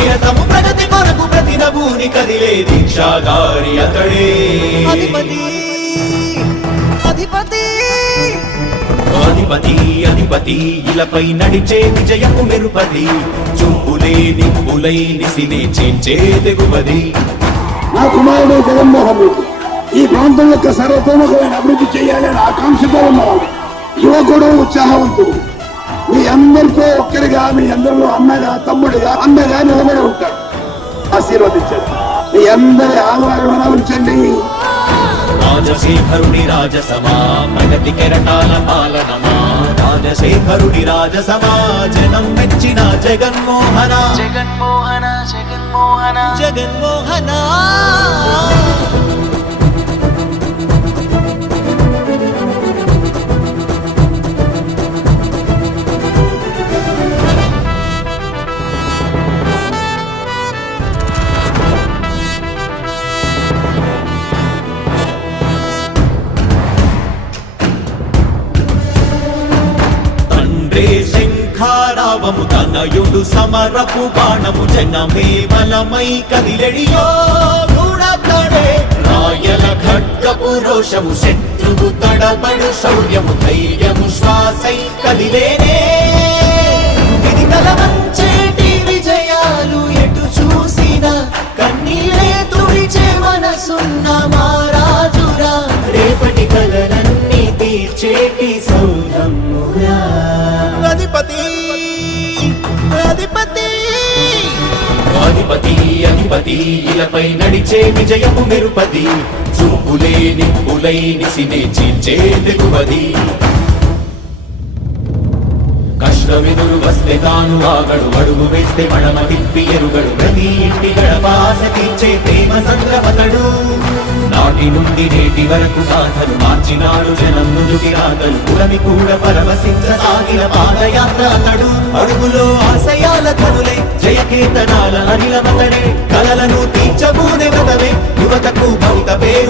నిరతము ప్రగతి కొరకు ప్రతి నభూని కదిలే దీక్షాగారి అతడే. అధిపతి అధిపతి. అధిపతి అధిపతి ఇలపై నడిచే విజయము మెరుపది చూపులే నిప్పులై నిసినే చేంచే తెగువది. నా కుమారుడు జగన్మోహన్ రెడ్డి ఈ ప్రాంతం యొక్క సర్వతోముఖమైన అభివృద్ధి చేయాలని ఆకాంక్షతో ఉన్నవాడు. యువకుడు ఉత్సాహవంతుడు. మీ అందరితో ఒక్కరిగా మీ అందరిలో అన్నగా తమ్ముడిగా అన్నగా నిలబడి ఉంటాడు. ఆశీర్వదించండి. మీ అందరి ఆహ్వానం ఉంచండి. రాజశేఖరుడి రాజసమా ప్రగతి కెరటాల పాలనమా? రాజశేఖరుడి రాజసమా జనం మెచ్చిన జగన్మోహన? జగన్మోహన జగన్మోహన? జగన్మోహన? శంఖారావము తనయుడు సమరపు బాణము జనమే బలమై కదిలెడియో గూడతడే రాయల ఖడ్గపు రోషము శత్రువు తడబడు శౌర్యము ధైర్యము శ్వాసై కదిలేనే. ఇది కలవంచేటి విజయాలు ఎటు చూసిన కన్నీరే తుడిచే మనసున్న మారాజురా రేపటి కలలన్నీ తీర్చేటి సౌరమ్మురా. అధిపతి! అధిపతి అధిపతి ఇలపై నడిచే విజయము మెరుపది. చూపులే నిప్పులై నిసినే చీల్చే దిగుమది కష్టమెదురు వస్తే తాను ఆగడు అడుగు వేస్తే మడమ తిప్పి ఎరుగడు. ప్రతి ఇంటి గడపాస తీర్చే ప్రేమ సంద్రపతడు. నాటి నుండి నేటి వరకు సాధను మార్చినాడు జనం నుదుటి రాగలు పురమి కూడా పరవశించ సాగిన పాదయాత్ర అతడు. అడుగులో ఆశయాల కనులే జయకేతనాల అనిలమతడే కలలను తీర్చబూనే వ్రతమే యువతకు భవిత పేరు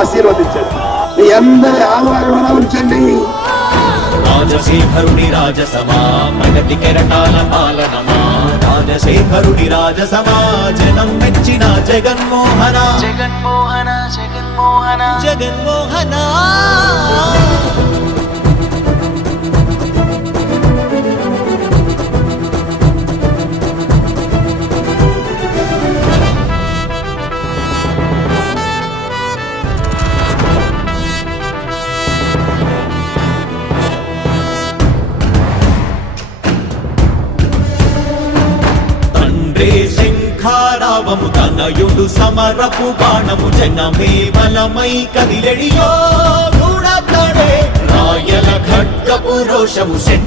ఆశీర్వదించండి. మీ అందరి ఆదరణ ఉంచండి. రాజశేఖరుడి రాజసమా ప్రగతి కెరటాల పాలనమా? రాజశేఖరుడి రాజసమా జనం మెచ్చిన జగన్మోహన? జగన్మోహన జగన్మోహన? జగన్మోహన? తండ్రే శంఖారావము తనయుడు సమరపు బాణము జనమే బలమై కదిలెడియో రాయల ఖడ్గపు రోషము శక్తి